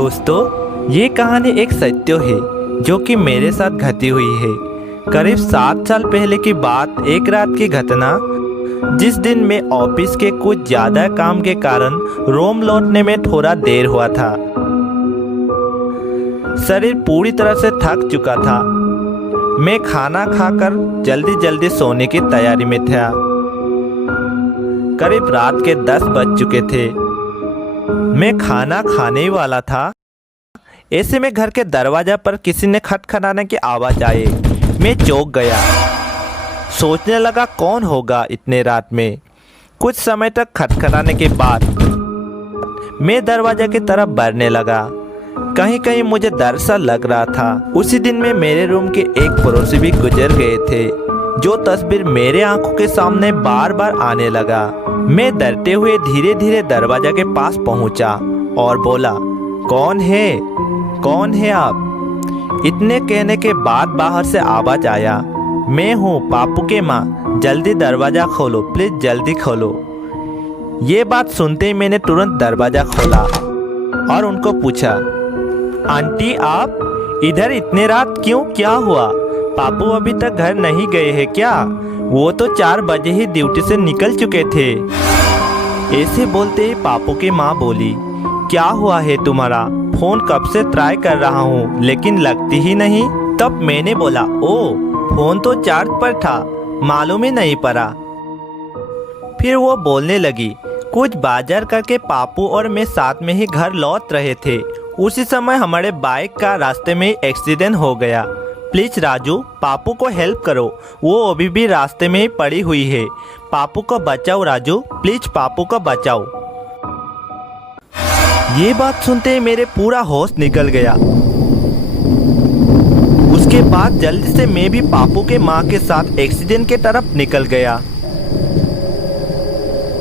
दोस्तों, ये कहानी एक सत्य है जो कि मेरे साथ घटी हुई है। करीब 7 साल पहले की बात, एक रात की घटना, जिस दिन मैं ऑफिस के कुछ ज़्यादा काम के कारण रोम लौटने में थोड़ा देर हुआ था। शरीर पूरी तरह से थक चुका था। मैं खाना खाकर जल्दी जल्दी सोने की तैयारी में था। करीब रात के 10 बज चुके थे। मैं खाना खाने ही वाला था। ऐसे में घर के दरवाजा पर किसी ने खटखटाने की आवाज़ आई। मैं चौंक गया, सोचने लगा कौन होगा इतने रात में। कुछ समय तक खटखटाने के बाद मैं दरवाजा की तरफ बढ़ने लगा। कहीं कहीं मुझे डर सा लग रहा था। उसी दिन में मेरे रूम के एक पड़ोसी भी गुजर गए थे, जो तस्वीर मेरे आंखों के सामने बार बार आने लगा। मैं डरते हुए धीरे धीरे दरवाजा के पास पहुंचा और बोला, कौन है, कौन है आप? इतने कहने के बाद बाहर से आवाज आया, मैं हूँ पापू के माँ, जल्दी दरवाजा खोलो, प्लीज जल्दी खोलो। ये बात सुनते ही मैंने तुरंत दरवाजा खोला और उनको पूछा, आंटी आप इधर इतने रात क्यों, क्या हुआ? पापू अभी तक घर नहीं गए हैं क्या? वो तो 4 बजे ही ड्यूटी से निकल चुके थे। ऐसे बोलते ही पापू की माँ बोली, क्या हुआ है तुम्हारा? फोन कब से ट्राई कर रहा हूँ लेकिन लगती ही नहीं। तब मैंने बोला, ओ फोन तो चार्ज पर था, मालूम ही नहीं पड़ा। फिर वो बोलने लगी, कुछ बाजार करके पापू और मैं साथ में ही घर लौट रहे थे। उसी समय हमारे बाइक का रास्ते में एक्सीडेंट हो गया। प्लीज राजू, पापू को हेल्प करो, वो अभी भी रास्ते में ही पड़ी हुई है। पापू को बचाओ राजू, प्लीज पापू को बचाओ। ये बात सुनते ही मेरे पूरा होश निकल गया। उसके बाद जल्दी से मैं भी पापू के माँ के साथ एक्सीडेंट के तरफ निकल गया।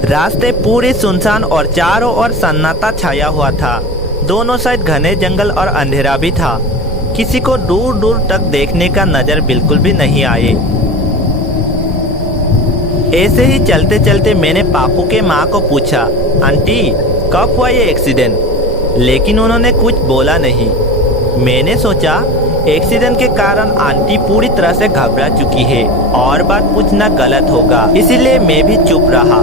रास्ते पूरे सुनसान और चारों ओर सन्नाटा छाया हुआ था। दोनों साइड घने जंगल और अंधेरा भी था। किसी को दूर दूर तक देखने का नजर बिल्कुल भी नहीं आए। ऐसे ही चलते चलते मैंने पापू के माँ को पूछा, आंटी कब हुआ ये एक्सीडेंट? लेकिन उन्होंने कुछ बोला नहीं। मैंने सोचा एक्सीडेंट के कारण आंटी पूरी तरह से घबरा चुकी है और बात पूछना गलत होगा, इसीलिए मैं भी चुप रहा।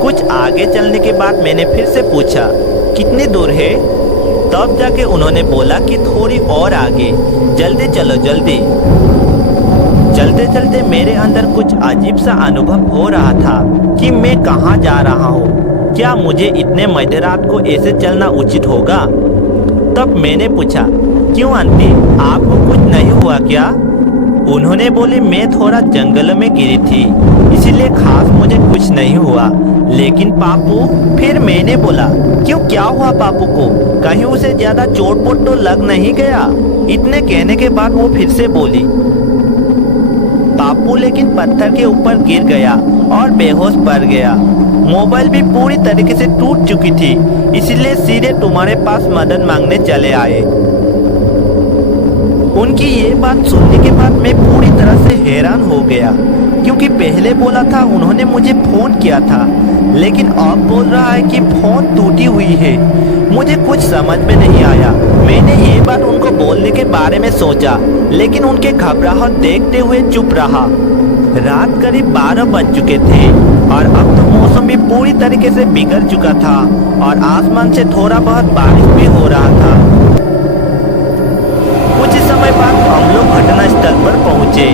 कुछ आगे चलने के बाद मैंने फिर से पूछा, कितनी दूर है? तब जाके उन्होंने बोला कि थोड़ी और आगे, जल्दी चलो जल्दी। चलते चलते मेरे अंदर कुछ अजीब सा अनुभव हो रहा था कि मैं कहाँ जा रहा हूँ। क्या मुझे इतने मध्यरात को ऐसे चलना उचित होगा? तब मैंने पूछा, क्यों आंटी, आपको कुछ नहीं हुआ क्या? उन्होंने बोली, मैं थोड़ा जंगल में गिरी थी, इसीलिए खास मुझे कुछ नहीं हुआ। लेकिन पापू? फिर मैंने बोला, क्यों, क्या हुआ पापू को? कहीं उसे ज्यादा चोट पोट तो लग नहीं गया? इतने कहने के बाद वो फिर से बोली। पापू लेकिन पत्थर के ऊपर गिर गया और बेहोश पड़ गया। मोबाइल भी पूरी तरीके से टूट चुकी थी, इसलिए सीधे तुम्हारे पास मदद मांगने चले आए। उनकी ये बात सुनने के बाद मैं पूरी तरह से हैरान हो गया, क्योंकि पहले बोला था उन्होंने मुझे फोन किया था, लेकिन अब बोल रहा है कि फोन टूटी हुई है। मुझे कुछ समझ में नहीं आया। मैंने ये बात उनको बोलने के बारे में सोचा, लेकिन उनके घबराहट देखते हुए चुप रहा। रात करीब 12 बज चुके थे और अब तो मौसम भी पूरी तरीके से बिगड़ चुका था और आसमान से थोड़ा बहुत बारिश भी हो रहा था। कुछ समय बाद हम लोग घटनास्थल पर पहुंचे।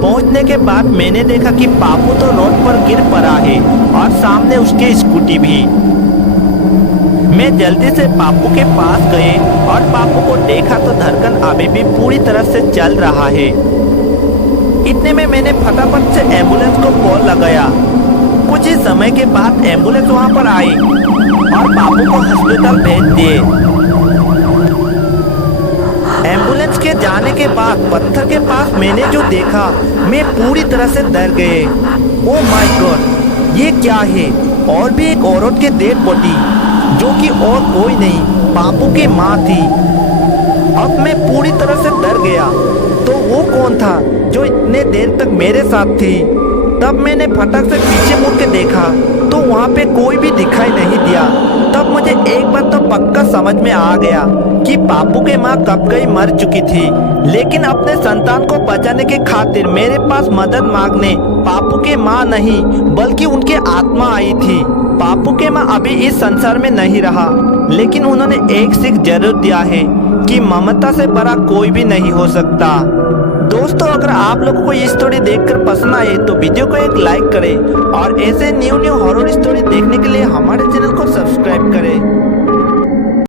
पहुंचने के बाद मैंने देखा कि पापू तो रोड पर गिर पड़ा है और सामने उसकी स्कूटी भी। मैं जल्दी से पापू के पास गए और पापू को देखा तो धड़कन अभी भी पूरी तरह से चल रहा है। इतने में मैंने फटाफट से एम्बुलेंस को कॉल लगाया। कुछ ही समय के बाद एम्बुलेंस वहां पर आई और पापू को हॉस्पिटल भेज दिए। एम्बुलेंस के जाने के बाद पत्थर के पास मैंने जो देखा, मैं पूरी तरह से डर गए। ओह माय गॉड, ये क्या है? और भी एक औरत के डेड बॉडी, जो कि और कोई नहीं, पापू की माँ थी। अब मैं पूरी तरह से डर गया। तो वो कौन था जो इतने देर तक मेरे साथ थी? तब मैंने फटक से पीछे मुड़ के देखा तो वहाँ पे कोई भी दिखाई नहीं दिया। तब मुझे एक बार तो पक्का समझ में आ गया कि पापू की माँ कब गई मर चुकी थी, लेकिन अपने संतान को बचाने के खातिर मेरे पास मदद मांगने पापू की माँ नहीं बल्कि उनकी आत्मा आई थी। पापू के माँ अभी इस संसार में नहीं रहा, लेकिन उन्होंने एक सीख जरूर दिया है कि ममता से बड़ा कोई भी नहीं हो सकता। दोस्तों, अगर आप लोगों को ये स्टोरी देखकर पसंद आए तो वीडियो को एक लाइक करें और ऐसे न्यू हॉरर स्टोरी देखने के लिए हमारे चैनल को सब्सक्राइब करें।